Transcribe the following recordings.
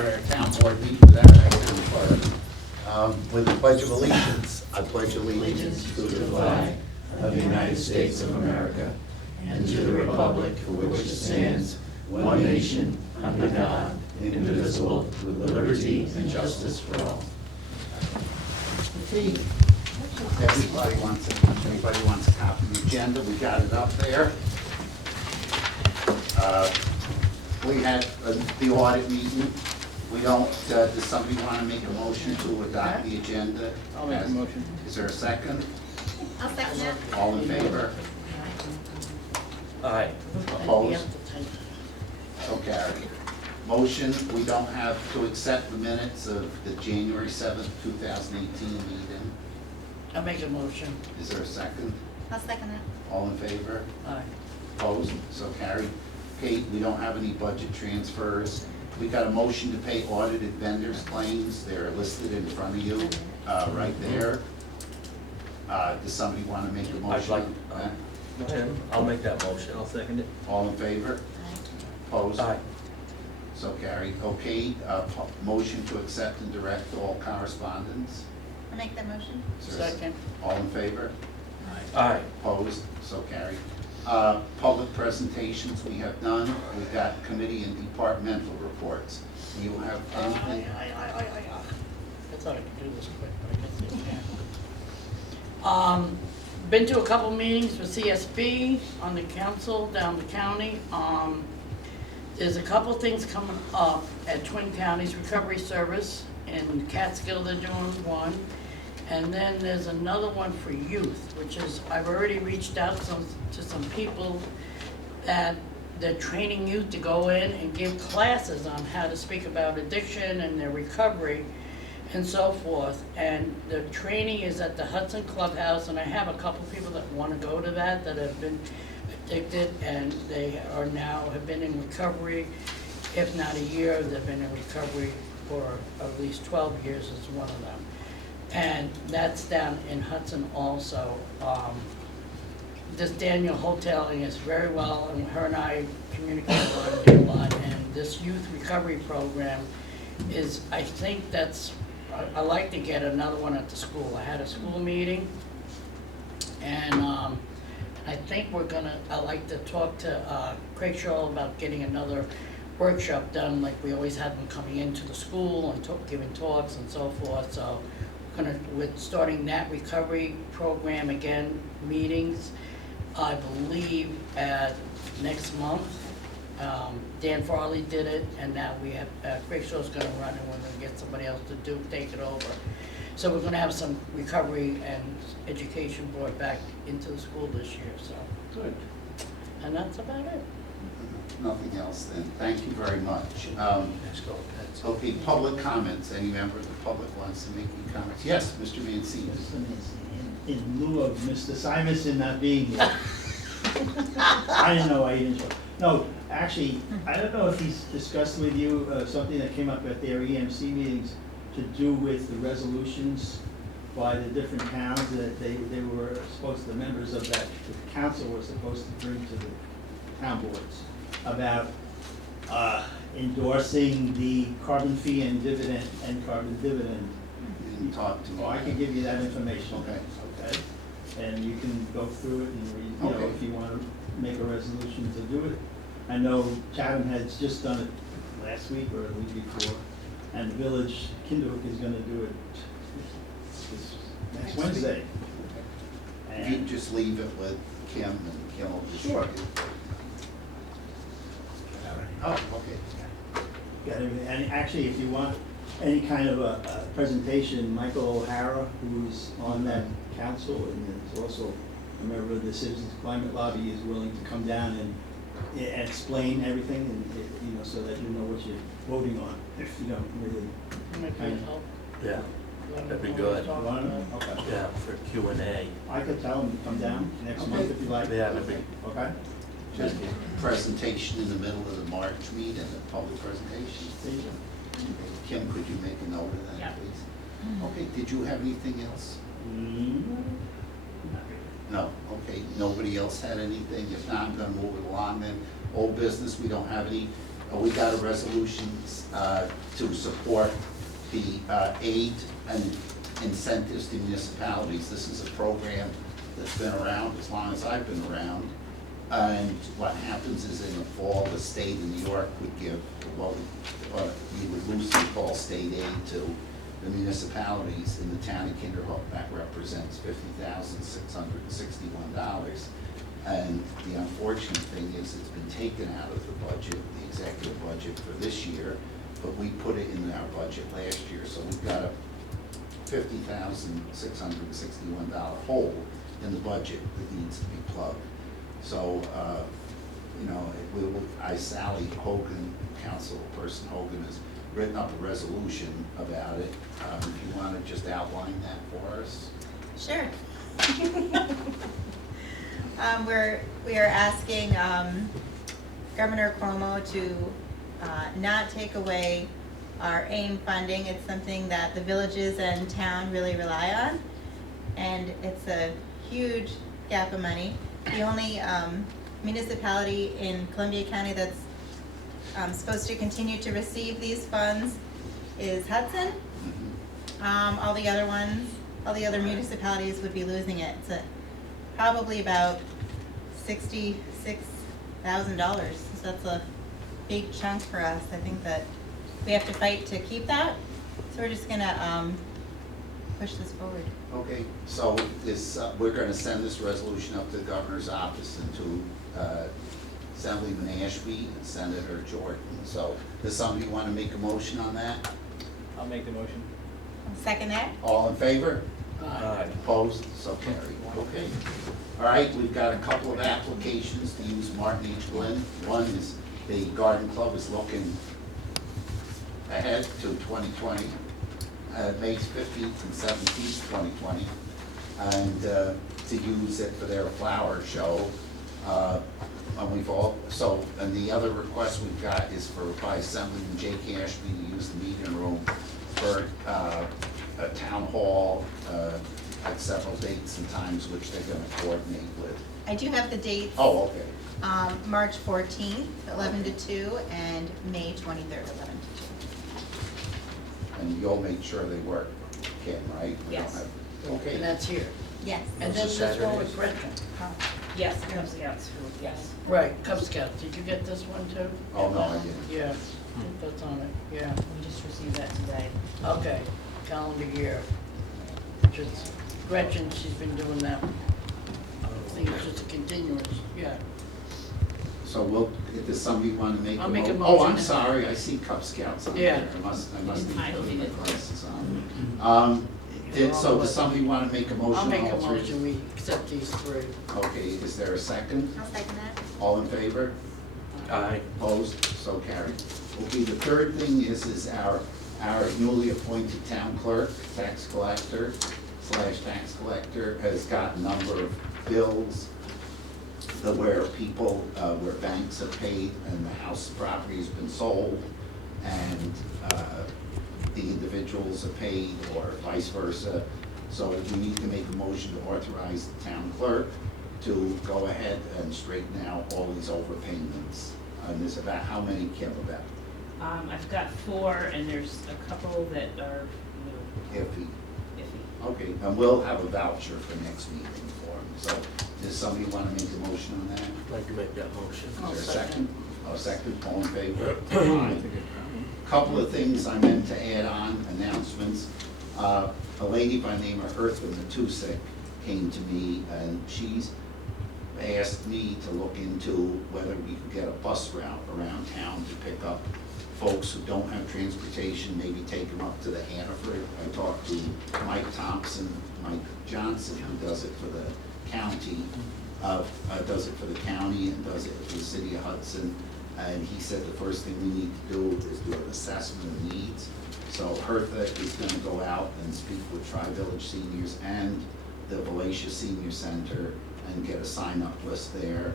start our town board meeting with our town clerk. With the Pledge of Allegiance, I pledge allegiance to the flag of the United States of America and to the republic for which it stands, one nation, under God, indivisible, with liberty and justice for all. Anybody wants a copy of the agenda? We got it up there. We had the audit meeting. We don't, does somebody want to make a motion to adopt the agenda? I'll make a motion. Is there a second? I'll second that. All in favor? Aye. Opposed? So carried. Motion, we don't have to accept the minutes of the January 7th, 2018 meeting. I'll make a motion. Is there a second? I'll second that. All in favor? Aye. Opposed? So carried. Kate, we don't have any budget transfers. We got a motion to pay audited vendors' claims. They're listed in front of you, right there. Does somebody want to make a motion? I'd like, Tim, I'll make that motion. I'll second it. All in favor? Opposed? Aye. So carried. Okay, motion to accept and direct all correspondence. I'll make that motion. Is there a Second. All in favor? Aye. Opposed? So carried. Public presentations, we have none. We've got committee and departmental reports. Do you have anything? I thought I could do this quick, but I guess I can't. Been to a couple meetings with CSB on the council down the county. There's a couple things coming up at Twin Counties Recovery Service. In Catskill, they're doing one. And then there's another one for youth, which is, I've already reached out to some people that they're training youth to go in and give classes on how to speak about addiction and their recovery and so forth. And the training is at the Hudson Clubhouse, and I have a couple people that want to go to that have been addicted, and they are now have been in recovery. If not a year, they've been in recovery for at least 12 years is one of them. And that's down in Hudson also. This Daniel hoteling is very well, and her and I communicate a lot, and this youth recovery program is, I think that's, I like to get another one at the school. I had a school meeting, and I think I like to talk to Craig Shaw about getting another workshop done, like we always had them coming into the school and giving talks and so forth. So with starting that recovery program again, meetings, I believe at next month. Dan Farley did it, and now we have, Craig Shaw's gonna run, and we're gonna get somebody else to take it over. So we're gonna have some recovery and education brought back into the school this year, so. Good. And that's about it. Nothing else then. Thank you very much. Let's go. Okay, public comments. Any member of the public wants to make any comments? Yes, Mr. Mancini. In lieu of Mr. Simonson not being here. I didn't know why he didn't show. No, actually, I don't know if he's discussed with you something that came up at their EMC meetings to do with the resolutions by the different towns that they were supposed, the members of that the council were supposed to bring to the town boards about endorsing the carbon fee and dividend and carbon dividend. You didn't talk to me. Oh, I can give you that information. Okay. Okay, and you can go through it and read, you know, Okay. if you want to make a resolution to do it. I know Chatham has just done it last week or the week before, and the village, Kinderhook is gonna do it this next Wednesday. If you And just leave it with Kim, and Kim will just. Sure. Oh, okay. got everything. And actually, if you want any kind of a presentation, Michael O'Hara, who's on that council and is also a member of the Citizens Climate Lobby, is willing to come down and explain everything, and you know, so that you know what you're voting on, if you don't really. Might be help. Yeah, that'd be good. Want to? Okay. Yeah, for Q&A. I could tell him to come down next month if you like. Yeah, that'd be, Okay? Just a presentation in the middle of the March meeting, a public presentation. There you go. Kim, could you make a note of that, Yeah. please? Okay, did you have anything else? Not really. No, okay, nobody else had anything? If not, I'm gonna move it along then. Old business, we don't have any. we got a resolution to support the aid and incentives to municipalities. This is a program that's been around as long as I've been around. And what happens is in the fall, the state of New York would give what we would loosely call state aid to the municipalities in the town of Kinderhook. That represents $50,661. And the unfortunate thing is it's been taken out of the budget, the executive budget for this year, but we put it in our budget last year. So we've got a $50,661 hole in the budget that needs to be plugged. So, you know, Sally Hogan, Councilperson Hogan, has written up a resolution about it. If you want to just outline that for us. Sure. We are asking Governor Cuomo to not take away our AIM funding. It's something that the villages and town really rely on, and it's a huge gap of money. The only municipality in Columbia County that's supposed to continue to receive these funds is Hudson. All the other municipalities would be losing it. It's probably about $66,000. So that's a big chunk for us. I think that we have to fight to keep that. So we're just gonna push this forward. Okay, so this, we're gonna send this resolution up to the governor's office and to Assemblyman Ashby and Senator Jordan. So does somebody wanna make a motion on that? I'll make the motion. Second that? All in favor? Aye. Opposed? So carried. Okay. All right, we've got a couple of applications to use Martin H. Glenn. One is the Garden Club is looking ahead to 2020, May 15th and 17th, 2020, and to use it for their flower show. And and the other request we've got is by Assemblyman Jake Ashby to use the meeting room for a town hall at several dates and times which they're gonna coordinate with. I do have the dates. Oh, okay. March 14th, 11 to 2, and May 23rd, 11 to 2. And you'll make sure they work, Kim, right? We don't Yes. have- And Okay. that's here. Yes. And then This is this one Saturday. with Gretchen. Yes, Cub Scouts, yes. Right, Cub Scouts. Did you get this one too? Oh, no, I didn't. Yeah, I think that's on it, yeah. We just received that today. Okay, calendar year. Just Gretchen, she's been doing that. I think it's just a continuance, yeah. So does somebody want to make a I'll make a Oh, I'm motion. sorry, I see Cub Scouts on Yeah. there. I must have Entitled put my it. glasses on. So does somebody want to make a motion? I'll make on a all three? motion, we accept these three. Okay, is there a second? I'll second that. All in favor? Aye. Opposed? So carried. Okay, the third thing is our newly appointed town clerk, tax collector / tax collector, has got a number of bills where banks have paid and the house property has been sold and the individuals have paid or vice versa. So we need to make a motion to authorize the town clerk to go ahead and straighten out all these overpayments. And there's about, how many, Kim, about I've got 4, and there's a couple that are, iffy? iffy. Okay, and we'll have a voucher for next meeting for them. So does somebody want to make a motion on that? I'd like to make that motion. Is I'll there a second. second? A second, all in favor? Aye. Couple of things I meant to add on, announcements. A lady by the name of Eartha Matusik came to me and she's asked me to look into whether we could get a bus route around town to pick up folks who don't have transportation, maybe take them up to the Hannaford. I talked to Mike Thompson, Mike Johnson, who does it for the county, does it for the county and does it for the city of Hudson. And he said the first thing we need to do is do an assessment of needs. So Hertha is gonna go out and speak with Tri-Village seniors and the Valatia Senior Center and get a sign-up list there.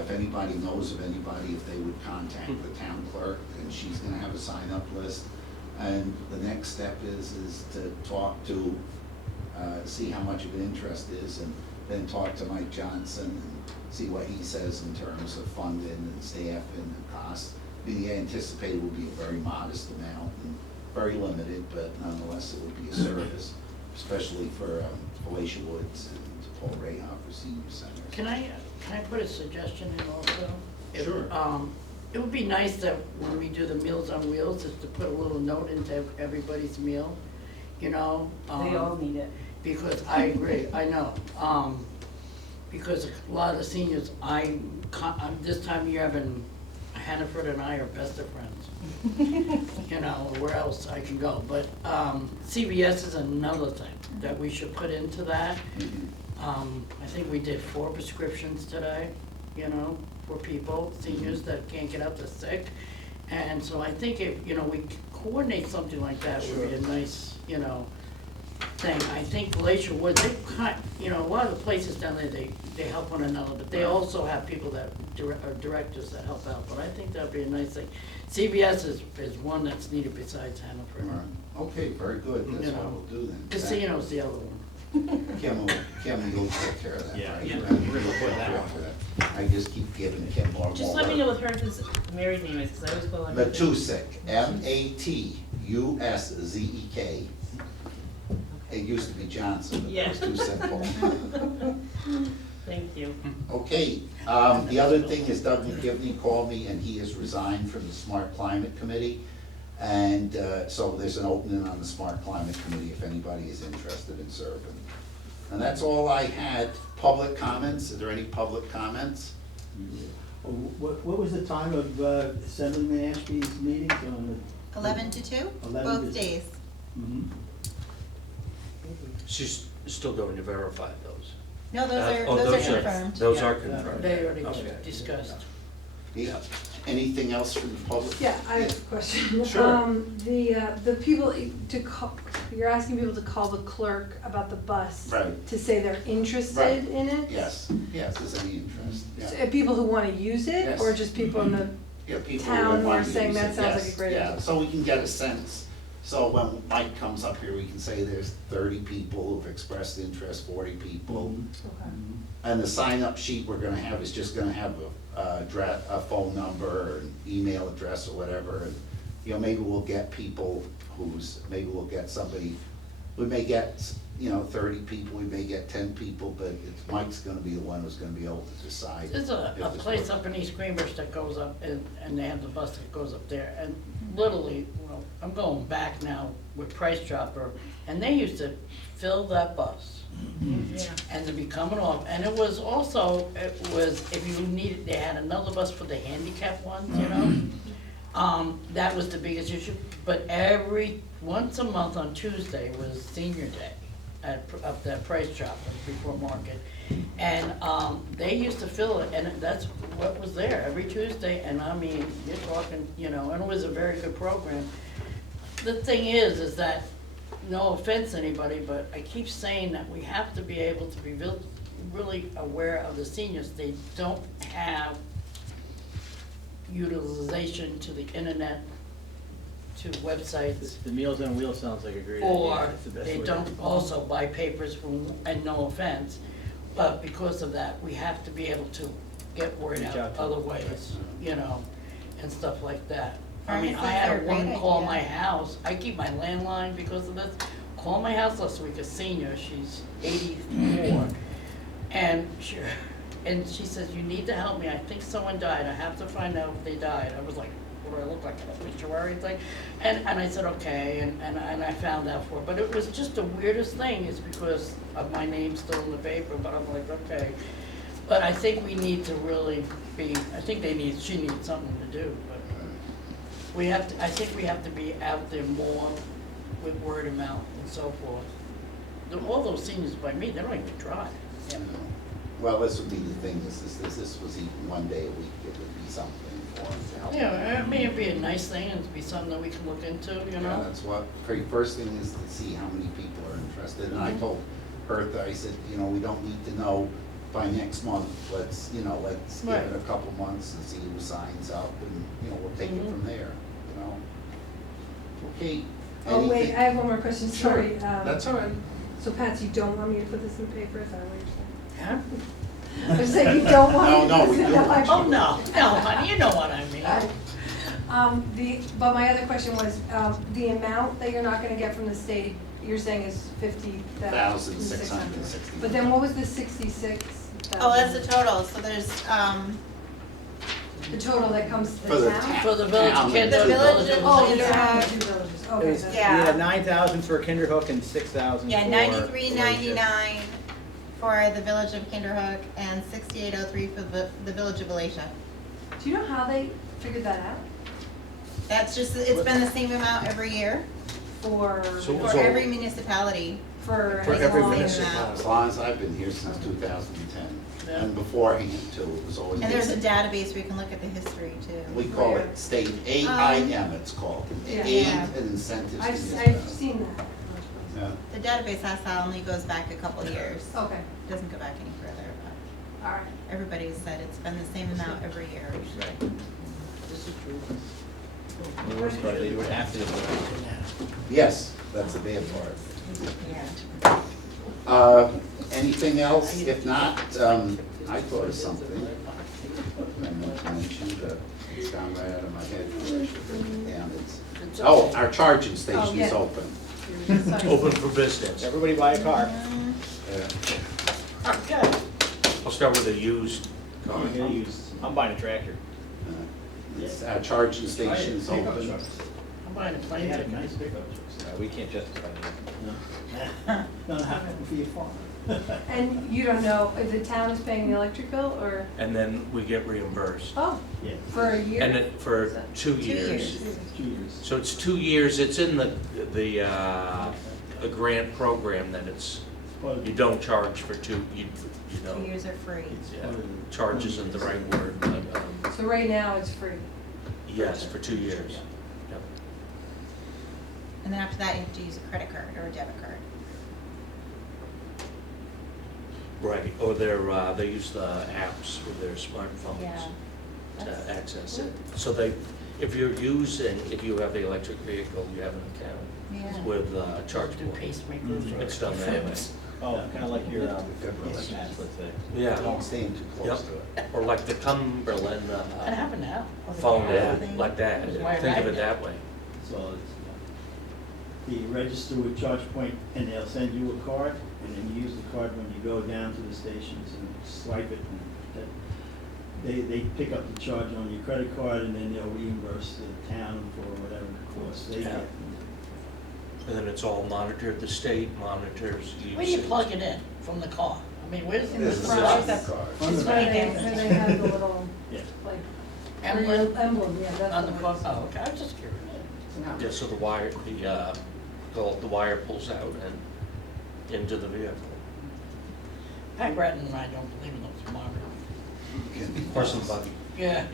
If anybody knows of anybody, if they would contact the town clerk, and she's gonna have a sign-up list. And the next step is to talk to, see how much of an interest is, and then talk to Mike Johnson and see what he says in terms of funding and staff and costs. we anticipate it will be a very modest amount, and very limited, but nonetheless, it will be a service, especially for Felicia Woods and Paul Rayhoff for senior centers. Can I put a suggestion in also? If, Sure. It would be nice that when we do the Meals on Wheels, is to put a little note into everybody's meal, you know? They all need it. Because I agree, I know, because a lot of the seniors, this time of year, I've been, Hannaford and I are best of friends. You know, where else I can go, but, CVS is another thing that we should put into that. I think we did 4 prescriptions today, you know, for people, seniors that can't get out, they're sick. And so I think if, you know, we coordinate something like that, would be a nice, you know, thing. I think Glacier Woods, they you know, a lot of the places down there, they help one another, but they also have people that are directors that help out, but I think that'd be a nice thing. CVS is one that's needed besides All Hannaford. right. Okay, very good, that's You what know, we'll do then. Casino's the other one. Kim will take care of that, Yeah, right? yeah. Right. We're gonna put that one. I just keep giving Kim more. Just let me know what her married name is, because I always go on. Matusek, Matusek. It used to be Johnson, but it was too simple. Thank you. Okay, the other thing is Doug McGivney called me and he has resigned from the Smart Climate Committee. And so there's an opening on the Smart Climate Committee if anybody is interested in serving. And that's all I had. Public comments, are there any public comments? What was the time of Assemblyman Ashby's meetings on 11 to 2, 11 both to- days. the? She's still going to verify those. No, those Oh, are confirmed. Those Yeah. are confirmed. They already Okay. discussed. Yeah. Anything else from the public? Yeah, I have a question. Sure. The people to call, you're asking people to call the clerk about the bus. Right. To say they're Right. interested in it? Yes, yes, there's any interest, So, yeah. People who wanna use it, Yes. or just people in the, Yeah, people town who want were to saying use that it, sounds like yes, a great yeah. idea. So we can get a sense, so when Mike comes up here, we can say there's 30 people who've expressed interest, 40 people. okay. And the sign-up sheet we're gonna have is just gonna have a phone number, an email address or whatever, and, you know, maybe we'll get people maybe we'll get somebody, we may get, 30 people, we may get 10 people, but Mike's gonna be the one who's gonna be able to decide. There's a if this place works. up in East Greenbush that goes up, and they have the bus that goes up there, and literally, well, I'm going back now with Price Chopper, and they used to fill that bus. Yeah. And to be coming off, and it was if you needed, they had another bus for the handicapped ones, you know? That was the biggest issue, but once a month on Tuesday was senior day up that Price Chopper before market. And, they used to fill it, and that's what was there every Tuesday, and I mean, you're talking, and it was a very good program. The thing is that, no offense to anybody, but I keep saying that we have to be able to be really aware of the seniors. They don't have utilization to the internet, to websites, The Meals on Wheels sounds like a great idea. or It's the best they way to- don't also buy papers and no offense. But because of that, we have to be able to get word Reach out out to other them. ways, and stuff like that. I mean, I Pharmacies had are a a woman great call idea. my house, I keep my landline because of this, call my house last week, a senior, she's 84. And she says, you need to help me, I think someone died, I have to find out if they died. I was like, what do I look like, an obituary thing? And I said, okay, and I found out for her. But it was just the weirdest thing, is because of my name still in the paper, but I'm like, okay. But I think we need to really she needs something to do, but I think we have to be out there more with word of mouth and so forth. All those seniors by me, they don't even drive. You know. Well, this would be the thing, this was even one day a week, it would be something for them to help. Yeah, I mean, it'd be a nice thing, and it'd be something that we can look into, Yeah, that's what, first thing is to see how many people are interested, and I Mhm. told Bertha, I said, we don't need to know by next month, let's give Right. it a couple months and see who signs up, and, we'll take it Mhm. from there, Okay. Oh, wait, anything- I have one more question, Sure, sorry. that's all right. So Pat, you don't want me to put this in the paper, is that what you're saying? Yeah? I was saying you don't want me to No, put we this in do. the paper. Oh, no, honey, you know what I mean. But my other question was, the amount that you're not gonna get from the state, you're saying is 50,660. But then what was the 66? Oh, that's the total, so there's, The total that comes to For the the town? town. For the village Town. kid, The the village village of- Oh, Yeah. the town, two villages, It okay. was, that's- Yeah. we had 9,000 for Kinderhook and 6,000 yeah, for. 93.99 for the village of Kinderhook and 6803 for the village of Alatia. Do you know how they figured that out? That's just, it's been the same amount every year For, for every municipality. for. For every Same municipality. amount. As long as I've been here since 2010, and beforehand too, it was always. And there's a database where you can look at the history too. We call where- it state AIM, it's called, Yeah. Aid Yeah. and Incentives. to I've Municipalities. seen that. Yeah. The database only goes back a couple of years. Okay, Doesn't go back any further, but all right. everybody said it's been the same amount every year. The worst part, they do it after the vote. Yes, that's the bad part. Yeah. Anything else? If not, I thought of something. I meant to mention, but it's gone right out of my head. I should write it down. Oh, our charging station yeah. is open. Open for business. Everybody buy a car. Okay. I'll start with a used car. You're gonna use. I'm buying a tractor. Our charging station is Pickup open. trucks. I'm buying a They plane have ticket. nice pickup trucks. We can't justify that. Not happening for your farm. And you don't know if the town is paying the electric bill or, And then we get reimbursed. oh, Yeah, for a year? And it, for 2 2 years. years. 2 years. So it's 2 years, it's in the a grant program that it's, Well, you don't charge for you 2 know, years are free. it's yeah, part of the- charge isn't the right word, but, So right now it's free. yes, for 2 years. Yep. And then after that, you have to use a credit card or a debit card. Right, or they use the apps with their smartphones Yeah. to access it. So if you have the electric vehicle, you have an account Yeah. with charge Do point. pacemakers or It's done that way. fibs. Oh, kind of like your, Defibrillator. let's say. Yeah, Don't stand too close Yep. to it. or like the Cumberland What happened now? phone, Yeah. like that, It was wired think of back it that way. So it's, you register with ChargePoint and they'll send you a card and then you use the card when you go down to the stations and swipe it and they pick up the charge on your credit card and then they'll reimburse the town for whatever cost they Yeah. get. And then it's all monitored, the state monitors usage. Where do you plug it in from the car? I mean, where's In the the This is front. a front? shopping cart. On the And back. they have the little, Yeah. like, Emblem emblem, yeah, that's on the the car? one. Oh, okay, I was just curious. Yeah, so the wire pulls out and into the vehicle. Pat Grattan and I don't believe in those modern. Horse and buggy, Yeah.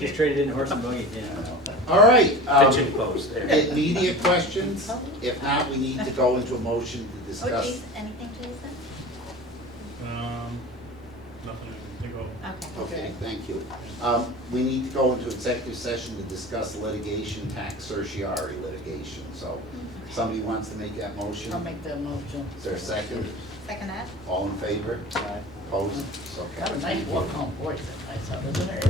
Just traded in horse and buggy, yeah. All right. pitching post there. Immediate questions? If not, we need to go into a motion to Oh, discuss. Jason, anything, Jason? Nothing I can think of. Okay. Okay, thank you. We need to go into executive session to discuss litigation, tax certiorari litigation. So somebody wants to make that motion? I'll make that motion. Is there a second? Second that? All in favor? Aye. Opposed? So Got a carried. nice walk home voice, that nice, isn't it?